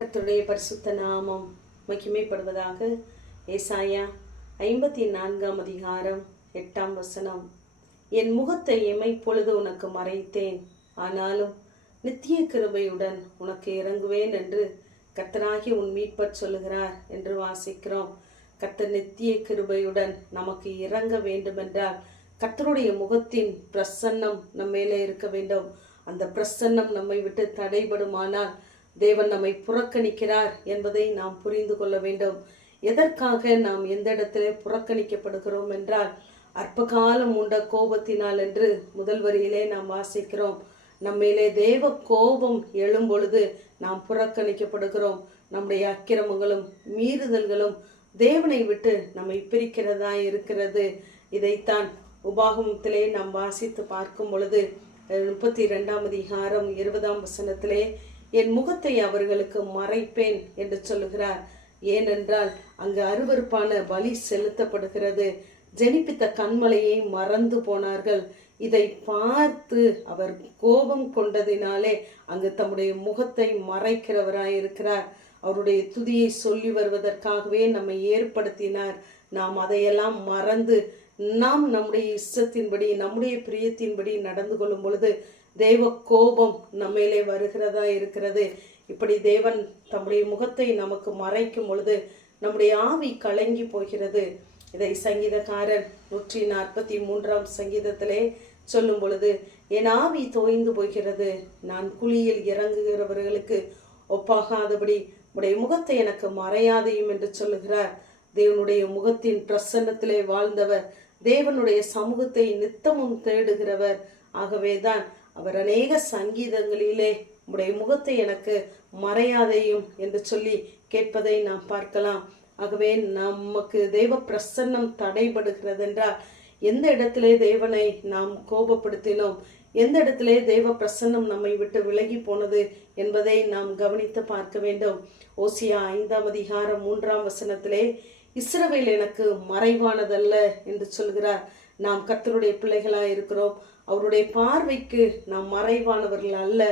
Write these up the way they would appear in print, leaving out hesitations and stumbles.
கர்த்தருடைய பரிசுத்த நாமம் மகிமைப்படுவதாக. ஏசாயா 54 அதிகாரம் 8 என் முகத்தை இமைப்பொழுது உனக்கு மறைத்தேன், ஆனாலும் நித்திய கிருபையுடன் உனக்கு இறங்குவேன் என்று கர்த்தராகிய உன் மீட்பர் சொல்லுகிறார் என்று வாசிக்கிறோம். கர்த்தர் நித்திய கிருபையுடன் நமக்கு இறங்க வேண்டுமென்றால் கர்த்தருடைய முகத்தின் பிரசன்னம் நம்ம மேலே இருக்க வேண்டும். அந்த பிரசன்னம் நம்மை விட்டு தடைபடுமானால் தேவன் நம்மை புறக்கணிக்கிறார் என்பதை நாம் புரிந்து கொள்ள வேண்டும். எதற்காக நாம் எந்த இடத்திலே புறக்கணிக்கப்படுகிறோம் என்றால், அற்ப காலம் உண்ட கோபத்தினால் என்று முதல் வரியிலே நாம் வாசிக்கிறோம். நம்மிலே தேவ கோபம் எழும் பொழுது நாம் புறக்கணிக்கப்படுகிறோம். நம்முடைய அக்கிரமங்களும் மீறுதல்களும் தேவனை விட்டு நம்மை பிரிக்கிறதா இருக்கிறது. இதைத்தான் உபாகமத்திலே நாம் வாசித்து பார்க்கும் பொழுது 32 அதிகாரம் 20 என் முகத்தை அவர்களுக்கு மறைப்பேன் என்று சொல்லுகிறார். ஏனென்றால் அங்கு அருவருப்பான பலி செலுத்தப்படுகிறது. ஜெனிப்பித்த கண்மலையை மறந்து போனார்கள். இதை பார்த்து அவர் கோபம் கொண்டதினாலே அங்கு தம்முடைய முகத்தை மறைக்கிறவராயிருக்கிறார். அவருடைய துதியை சொல்லி வருவதற்காகவே நம்மை ஏற்படுத்தினார். நாம் அதையெல்லாம் மறந்து நாம் நம்முடைய இஷ்டத்தின்படி நம்முடைய பிரியத்தின்படி நடந்து கொள்ளும் பொழுது தேவ கோபம் நம்மேலே வருகிறதா இருக்கிறது. இப்படி தேவன் தம்முடைய முகத்தை நமக்கு மறைக்கும் பொழுது நம்முடைய ஆவி கலங்கி போகிறது. இதை சங்கீதக்காரன் 143 சங்கீதத்திலே சொல்லும் பொழுது, என் ஆவி தோய்ந்து போகிறது, நான் குழியில் இறங்குகிறவர்களுக்கு ஒப்பாகாதபடி உடைய முகத்தை எனக்கு மறையாதையும் என்று சொல்லுகிறார். தேவனுடைய முகத்தின் பிரசன்னத்திலே வாழ்ந்தவர், தேவனுடைய சமூகத்தை நித்தமும் தேடுகிறவர். ஆகவேதான் அவர் அநேக சங்கீதங்களிலே உடைய முகத்தை எனக்கு மறையாதையும் என்று சொல்லி கேட்பதை நாம் பார்க்கலாம். ஆகவே நமக்கு தேவ பிரசன்னம் தடைபடுகிறது என்றால், எந்த இடத்திலே தேவனை நாம் கோபப்படுத்தினோம், எந்த இடத்திலே தேவ பிரசன்னம் நம்மை விட்டு விலகி போனது என்பதை நாம் கவனித்து பார்க்க வேண்டும். ஓசியா 5 அதிகாரம் 3 இஸ்ரவேல் எனக்கு மறைவானதல்ல என்று சொல்கிறார். நாம் கர்த்தருடைய பிள்ளைகளாய் இருக்கிறோம். அவருடைய பார்வைக்கு நாம் மறைவானவர்கள் அல்ல.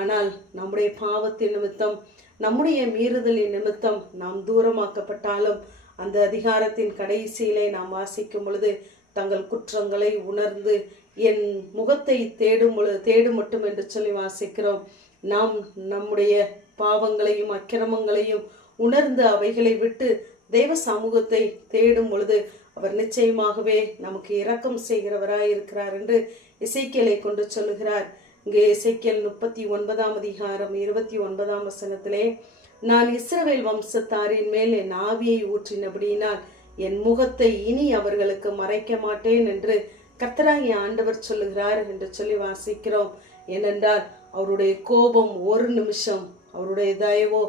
ஆனால் நம்முடைய பாவத்தின் நிமித்தம், நம்முடைய மீறுதலின் நிமித்தம் நாம் தூரமாக்கப்பட்டாலும் அந்த அதிகாரத்தின் கடைசியிலே நாம் வாசிக்கும் பொழுது, தங்கள் குற்றங்களை உணர்ந்து என் முகத்தை தேடும் மட்டும் என்று சொல்லி வாசிக்கிறோம். நாம் நம்முடைய பாவங்களையும் அக்கிரமங்களையும் உணர்ந்து அவைகளை விட்டு தேவ சமூகத்தை தேடும் பொழுது அவர் நிச்சயமாகவே நமக்கு இரக்கம் செய்கிறவராய் இருக்கிறார் என்று எசேக்கியேலை கொண்டு சொல்லுகிறார். இங்கே எசேக்கியேல் 39 அதிகாரம் 29 நான் இஸ்ரவேல் வம்சத்தாரின் மேல் என் ஆவியை ஊற்றினபடியினால் என் முகத்தை இனி அவர்களுக்கு மறைக்க மாட்டேன் என்று கர்த்தராகிய ஆண்டவர் சொல்லுகிறார் என்று சொல்லி வாசிக்கிறோம். ஏனென்றால் அவருடைய கோபம் ஒரு நிமிஷம், அவருடைய தயவோ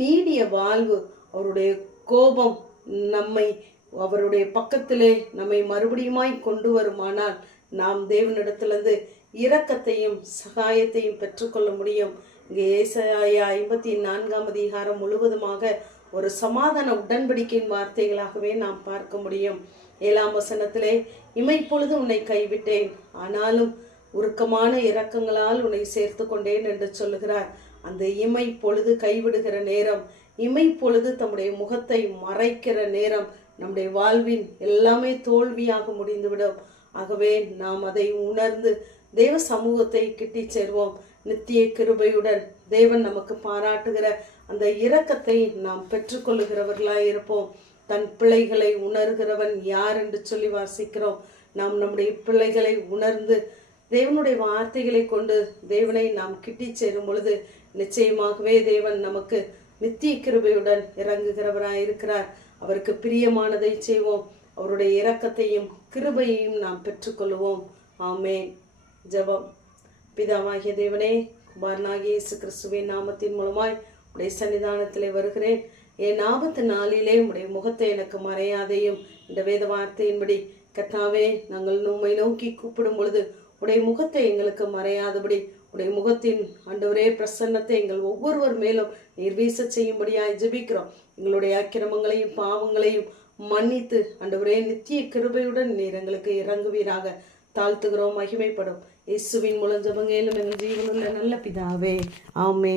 நீடிய வாழ்வு. அவருடைய கோபம் நம்மை அவருடைய பக்கத்திலே நம்மை மறுபடியுமாய் கொண்டு வருமானால் நாம் தேவனிடத்திலிருந்து இரக்கத்தையும் சகாயத்தையும் பெற்றுக்கொள்ள முடியும். இங்கே ஏசாயா 54 அதிகாரம் முழுவதுமாக ஒரு சமாதான உடன்படிக்கையின் வார்த்தைகளாகவே நாம் பார்க்க முடியும். 7 இமைப்பொழுது உன்னை கைவிட்டேன், ஆனாலும் உருக்கமான இரக்கங்களால் உன்னை சேர்த்து கொண்டேன் என்று சொல்லுகிறார். அந்த இமை பொழுது கைவிடுகிற நேரம், இமை பொழுது தம்முடைய முகத்தை மறைக்கிற நேரம், நம்முடைய வாழ்வின் எல்லாமே தோல்வியாக முடிந்துவிடும். ஆகவே நாம் அதை உணர்ந்து தேவ சமூகத்தை கிட்டி சேர்வோம். நித்திய கிருபையுடன் தேவன் நமக்கு பாராட்டுகிற அந்த இரக்கத்தை நாம் பெற்றுக்கொள்ளுகிறவர்களாய் இருப்போம். தன் பிள்ளைகளை உணர்கிறவன் யார் என்று சொல்லி வாசிக்கிறோம். நாம் நம்முடைய பிள்ளைகளை உணர்ந்து தேவனுடைய வார்த்தைகளை கொண்டு தேவனை நாம் கிட்டி சேரும் பொழுது நிச்சயமாகவே தேவன் நமக்கு நித்திய கிருபையுடன் இறங்குகிறவராய் இருக்கிறார். அவருக்கு பிரியமானதை செய்வோம். அவருடைய இரக்கத்தையும் கிருபையையும் நாம் பெற்றுக்கொள்வோம். ஆமென். ஜெபம். பிதாவாகிய தேவனே, குமாரனாகிய இயேசு கிறிஸ்துவின் நாமத்தின் மூலமாய் உடைய சன்னிதானத்திலே வருகிறேன். என் ஆபத்து நாளிலே உடைய முகத்தை எனக்கு மறையாதையும் இந்த வேத வார்த்தையின்படி கர்த்தாவே, நாங்கள் உம்மை நோக்கி கூப்பிடும் பொழுது உடைய முகத்தை எங்களுக்கு மறையாதபடி உடைய முகத்தின் ஆண்டவரே பிரசன்னத்தை எங்கள் ஒவ்வொருவர் மேலும் நீர் வீச செய்யும்படியாய் ஜெபிக்கிறோம். எங்களுடைய அக்கிரமங்களையும் பாவங்களையும் மன்னித்து ஆண்டவரே நித்திய கிருபையுடன் நீர் எங்களுக்கு இறங்குவீராக தாழ்த்துகிறோம். மகிமைப்படும் இயேசுவின் மூலம் ஜெபங்களும் எங்கள் ஜீவனுள்ள நல்ல பிதாவே. ஆமென்.